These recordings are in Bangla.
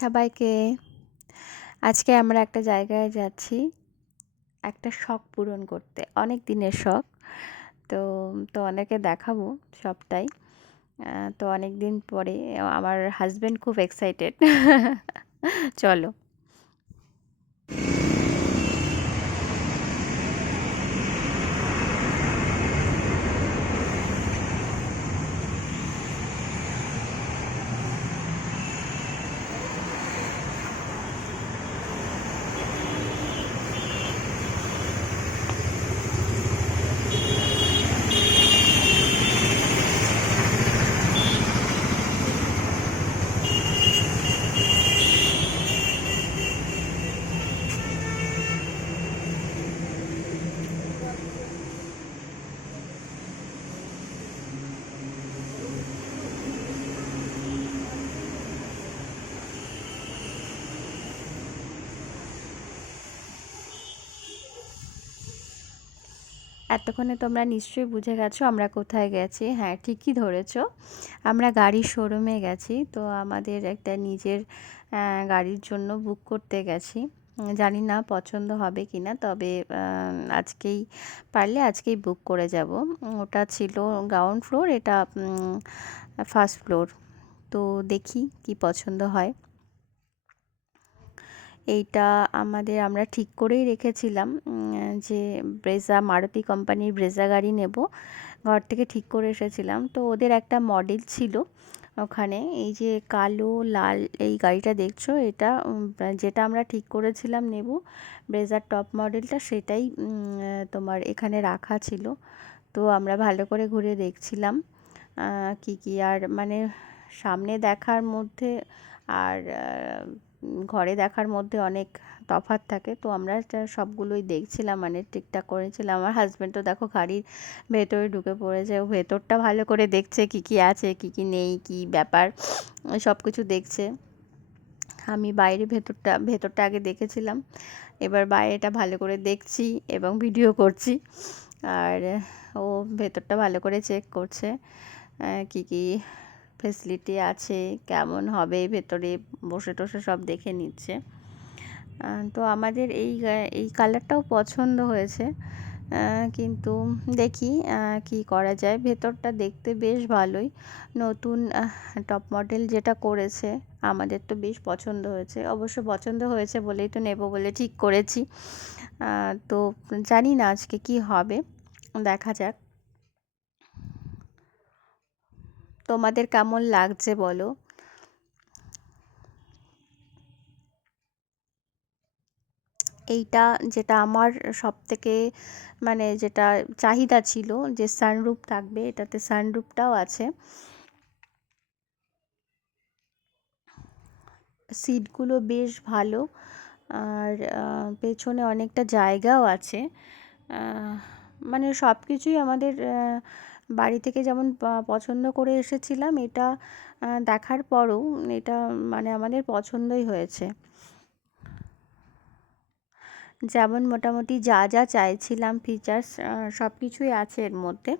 সবাইকে। আজকে আমরা একটা জায়গায় যাচ্ছি একটা শখ পূরণ করতে। অনেক দিনের শখ। তো তোমাদেরকে দেখাবো সবটাই। তো অনেকদিন পরে আমার হাসব্যান্ড খুব এক্সাইটেড। চলো। এতক্ষণে তোমরা নিশ্চয়ই বুঝে গেছো আমরা কোথায় গেছি। হ্যাঁ, ঠিকই ধরেছো। আমরা গাড়ির শোরুমে গেছি। তো আমাদের একটা নিজের গাড়ির জন্য বুক করতে গেছি। জানি না পছন্দ হবে কি না, তবে আজকেই পারলে আজকেই বুক করে যাব। ওটা ছিল গ্রাউন্ড ফ্লোর, এটা ফার্স্ট ফ্লোর। তো দেখি কি পছন্দ হয়। এইটা আমরা ঠিক করেই রেখেছিলাম যে ব্রেজা, মারুতি কোম্পানির ব্রেজা গাড়ি নেব। ঘর থেকে ঠিক করে এসেছিলাম। তো ওদের একটা মডেল ছিল ওখানে, এই যে কালো লাল এই গাড়িটা দেখছো, এটা যেটা আমরা ঠিক করেছিলাম নেব, ব্রেজার টপ মডেলটা, সেটাই তোমার এখানে রাখা ছিল। তো আমরা ভালো করে ঘুরে দেখছিলাম কি কি, আর মানে সামনে দেখার মধ্যে আর ঘরে দেখার মধ্যে অনেক তফাৎ থাকে। তো আমরা সবগুলোই দেখছিলাম, মানে ঠিকঠাক করেছিলাম। আমার হাজব্যান্ড তো দেখো গাড়ির ভেতরে ঢুকে পড়েছে, ও ভেতরটা ভালো করে দেখছে কি কি আছে কি কি নেই, কি ব্যাপার সব কিছু দেখছে। আমি বাইরে ভেতরটা আগে দেখেছিলাম, এবার বাইরেটা ভালো করে দেখছি এবং ভিডিও করছি। আর ও ভেতরটা ভালো করে চেক করছে কি কি ফেসিলিটি আছে, কেমন হবে ভেতরে, বসে টসে সব দেখে নিচ্ছে। তো আমাদের এই কালারটাও পছন্দ হয়েছে, কিন্তু দেখি কি করা যায়। ভেতরটা দেখতে বেশ ভালোই, নতুন টপ মডেল যেটা করেছে আমাদের তো বেশ পছন্দ হয়েছে। অবশ্য পছন্দ হয়েছে বলেই তো নেব বলে ঠিক করেছি। তো জানি না আজকে কি হবে, দেখা যাক। তোমাদের কেমন লাগছে বলো। এইটা যেটা আমার সবথেকে মানে যেটা চাহিদা ছিল, যে সানরুফ থাকবে, এটাতে সানরুফটাও আছে। সিটগুলো বেশ ভালো, আর পেছনে অনেকটা জায়গাও আছে। মানে সব কিছুই আমাদের বাড়ি থেকে যেমন পছন্দ করে এসেছিলাম, এটা দেখার পরও এটা মানে আমাদের পছন্দই হয়েছে। যেমন মোটামুটি যা যা চাইছিলাম ফিচার্স সব কিছুই আছে এর মধ্যে।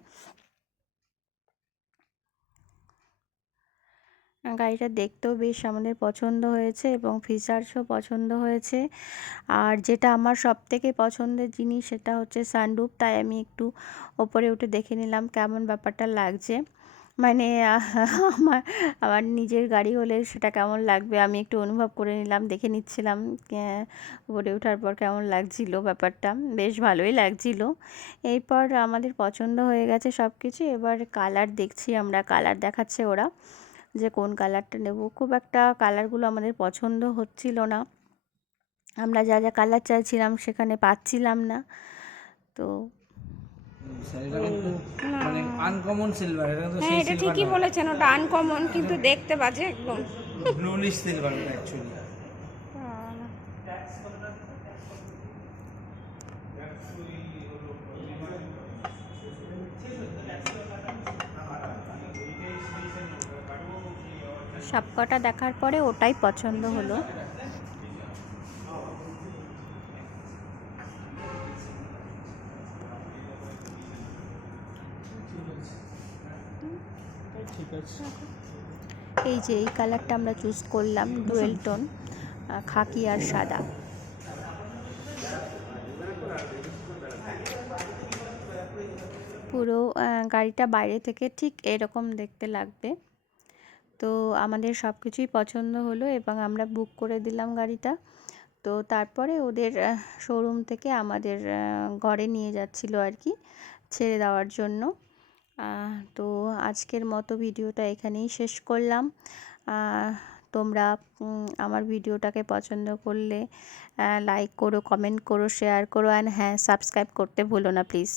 গাড়িটা দেখতেও বেশ আমাদের পছন্দ হয়েছে এবং ফিচার্সও পছন্দ হয়েছে। আর যেটা আমার সবথেকে পছন্দের জিনিস সেটা হচ্ছে সানরুফ, তাই আমি একটু ওপরে উঠে দেখে নিলাম কেমন ব্যাপারটা লাগছে। মানে আমার আমার নিজের গাড়ি হলে সেটা কেমন লাগবে আমি একটু অনুভব করে নিলাম, দেখে নিচ্ছিলাম উপরে ওঠার পর কেমন লাগছিল ব্যাপারটা। বেশ ভালোই লাগছিল। এরপর আমাদের পছন্দ হয়ে গেছে সব কিছু, এবার কালার দেখছি আমরা, কালার দেখাচ্ছে ওরা যে কোন কালারটা নেব। খুব একটা কালারগুলো আমাদের পছন্দ হচ্ছিল না, আমরা যা যা কালার চাইছিলাম সেখানে পাচ্ছিলাম না। তো এটা কিন্তু মানে আনকমন সিলভার, এটা তো হ্যাঁ, সেই এটা সিলভার ঠিকই না, বলেছেন, ওটা আনকমন কিন্তু দেখতে বাজে একদম। ব্লুলিশ সিলভার এটা অ্যাকচুয়ালি। সবকটা দেখার পরে ওটাই পছন্দ হলো। ঠিক আছে। এই যে এই কালারটা আমরা চুজ করলাম, ডুয়েল টোন, খাকি আর সাদা। পুরো গাড়িটা বাইরে থেকে ঠিক এরকম দেখতে লাগবে। তো আমাদের সব কিছুই পছন্দ হলো এবং আমরা বুক করে দিলাম গাড়িটা। তো তারপরে ওদের শোরুম থেকে আমাদের ঘরে নিয়ে যাচ্ছিল আর কি, ছেড়ে দেওয়ার জন্য। তো আজকের মতো ভিডিওটা এখানেই শেষ করলাম। তোমরা আমার ভিডিওটাকে পছন্দ করলে লাইক করো, কমেন্ট করো, শেয়ার করো, অ্যান্ড হ্যাঁ, সাবস্ক্রাইব করতে ভুলো না প্লিজ।